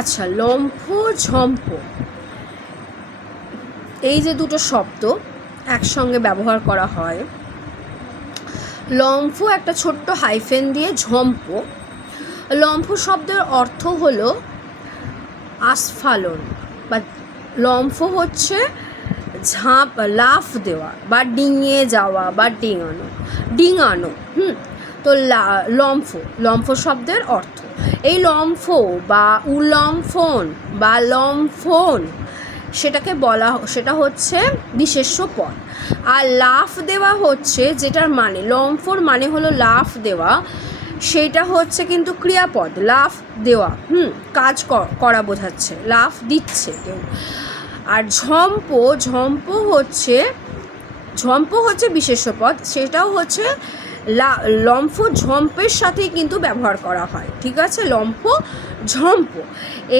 আচ্ছা, লম্ফ ঝম্প এই যে দুটো শব্দ একসঙ্গে ব্যবহার করা হয়। লম্ফ একটা ছোট্ট হাইফেন দিয়ে ঝম্প। লম্ফ শব্দের অর্থ হলো আস্ফালন, বা লম্ফ হচ্ছে ঝাঁপ, লাফ দেওয়া বা ডিঙিয়ে যাওয়া বা ডিঙানো। তো লম্ফ শব্দের অর্থ এই লম্ফ বা উলম্ফন বা লম্ফন, সেটা হচ্ছে বিশেষ্য পদ। আর লাফ দেওয়া হচ্ছে, যেটার মানে লম্ফর মানে হলো লাফ দেওয়া, সেটা হচ্ছে কিন্তু ক্রিয়াপদ। লাফ দেওয়া কাজ করা বোঝাচ্ছে, লাফ দিচ্ছে কেউ। আর ঝম্প হচ্ছে বিশেষ্য পদ, সেটাও হচ্ছে লম্ফ ঝম্পের সাথেই কিন্তু ব্যবহার করা হয়। ঠিক আছে, লম্ফ ঝম্প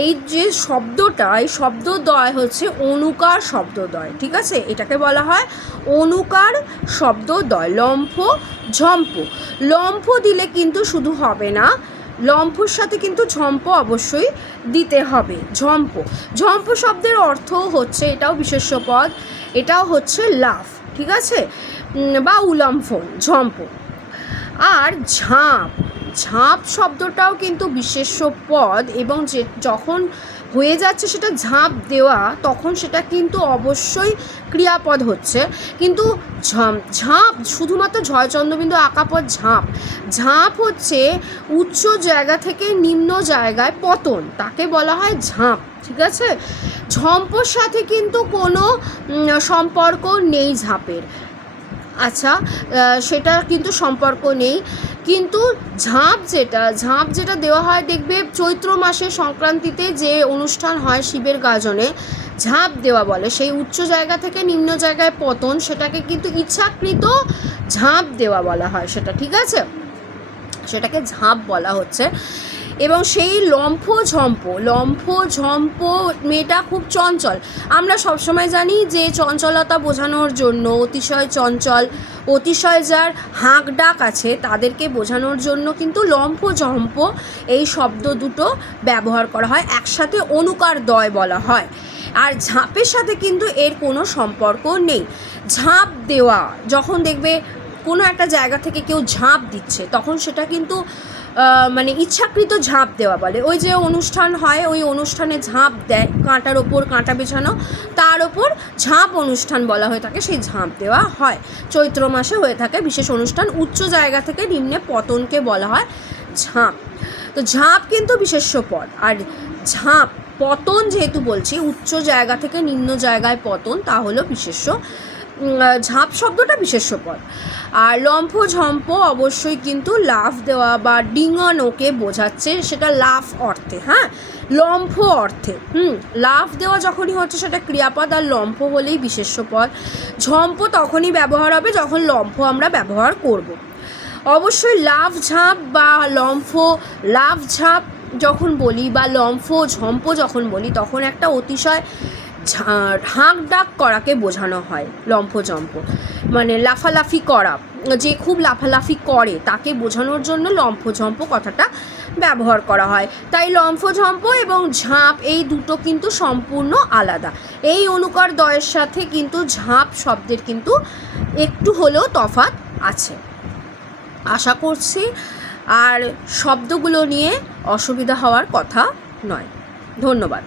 এই যে শব্দটা, এই শব্দদ্বয় হচ্ছে অনুকার শব্দদ্বয়। ঠিক আছে, এটাকে বলা হয় অনুকার শব্দদ্বয়, লম্ফ ঝম্প। লম্ফ দিলে কিন্তু শুধু হবে না, লম্ফর সাথে কিন্তু ঝম্প অবশ্যই দিতে হবে। ঝম্প শব্দের অর্থ হচ্ছে, এটাও বিশেষ্য পদ, এটাও হচ্ছে লাফ। ঠিক আছে, বা উলম্ফন, ঝম্প। আর ঝাঁপ শব্দটাও কিন্তু বিশেষ্য পদ, এবং যখন হয়ে যাচ্ছে সেটা ঝাঁপ দেওয়া, তখন সেটা কিন্তু অবশ্যই ক্রিয়াপদ হচ্ছে। কিন্তু ঝাঁপ শুধুমাত্র ঝয়চন্দ্রবিন্দু আঁকা পদ ঝাঁপ হচ্ছে উচ্চ জায়গা থেকে নিম্ন জায়গায় পতন, তাকে বলা হয় ঝাঁপ। ঠিক আছে, ঝম্পর সাথে কিন্তু কোনো সম্পর্ক নেই ঝাঁপের। আচ্ছা, সেটা কিন্তু সম্পর্ক নেই। কিন্তু ঝাঁপ যেটা দেওয়া হয়, দেখবে চৈত্র মাসে সংক্রান্তিতে যে অনুষ্ঠান হয় শিবের গাজনে, ঝাঁপ দেওয়া বলে। সেই উচ্চ জায়গা থেকে নিম্ন জায়গায় পতন, সেটাকে কিন্তু ইচ্ছাকৃত ঝাঁপ দেওয়া বলা হয় সেটা। ঠিক আছে, সেটাকে ঝাঁপ বলা হচ্ছে। এবং সেই লম্ফ ঝম্প মেয়েটা খুব চঞ্চল। আমরা সবসময় জানি যে চঞ্চলতা বোঝানোর জন্য অতিশয় চঞ্চল, অতিশয় যার হাঁক ডাক আছে, তাদেরকে বোঝানোর জন্য কিন্তু লম্ফ ঝম্প এই শব্দ দুটো ব্যবহার করা হয়, একসাথে অনুকার দ্বয় বলা হয়। আর ঝাঁপের সাথে কিন্তু এর কোনো সম্পর্ক নেই। ঝাঁপ দেওয়া, যখন দেখবে কোনো একটা জায়গা থেকে কেউ ঝাঁপ দিচ্ছে, তখন সেটা কিন্তু মানে ইচ্ছাকৃত ঝাঁপ দেওয়া বলে। ওই যে অনুষ্ঠান হয়, ওই অনুষ্ঠানে ঝাঁপ দেয়, কাঁটার ওপর কাঁটা বেছানো, তার ওপর ঝাঁপ অনুষ্ঠান বলা হয়ে থাকে, সেই ঝাঁপ দেওয়া হয়। চৈত্র মাসে হয়ে থাকে বিশেষ অনুষ্ঠান, উচ্চ জায়গা থেকে নিম্নে পতনকে বলা হয় ঝাঁপ। তো ঝাঁপ কিন্তু বিশেষ্য পদ। আর পতন যেহেতু বলছি, উচ্চ জায়গা থেকে নিম্ন জায়গায় পতন, তা হলো বিশেষ্য। ঝাঁপ শব্দটা বিশেষ্য পদ। আর লম্ফ ঝম্প অবশ্যই কিন্তু লাফ দেওয়া বা ডিঙানোকে বোঝাচ্ছে, সেটা লাফ অর্থে। হ্যাঁ, লম্ফ অর্থে লাফ দেওয়া যখনই হচ্ছে সেটা ক্রিয়াপদ, আর লম্ফ হলেই বিশেষ্য পদ। ঝম্প তখনই ব্যবহার হবে যখন লম্ফ আমরা ব্যবহার করব। অবশ্যই লাফ ঝাঁপ বা লাফ ঝাঁপ যখন বলি বা লম্ফ ঝম্প যখন বলি, তখন একটা অতিশয় হাঁক ডাক করাকে বোঝানো হয়। লম্ফ ঝম্প মানে লাফালাফি করা, যে খুব লাফালাফি করে তাকে বোঝানোর জন্য লম্ফ ঝম্প কথাটা ব্যবহার করা হয়। তাই লম্ফ ঝম্প এবং ঝাঁপ এই দুটো কিন্তু সম্পূর্ণ আলাদা। এই অনুকার দ্বয়ের সাথে কিন্তু ঝাঁপ শব্দের কিন্তু একটু হলেও তফাৎ আছে। আশা করছি আর শব্দগুলো নিয়ে অসুবিধা হওয়ার কথা নয়। ধন্যবাদ।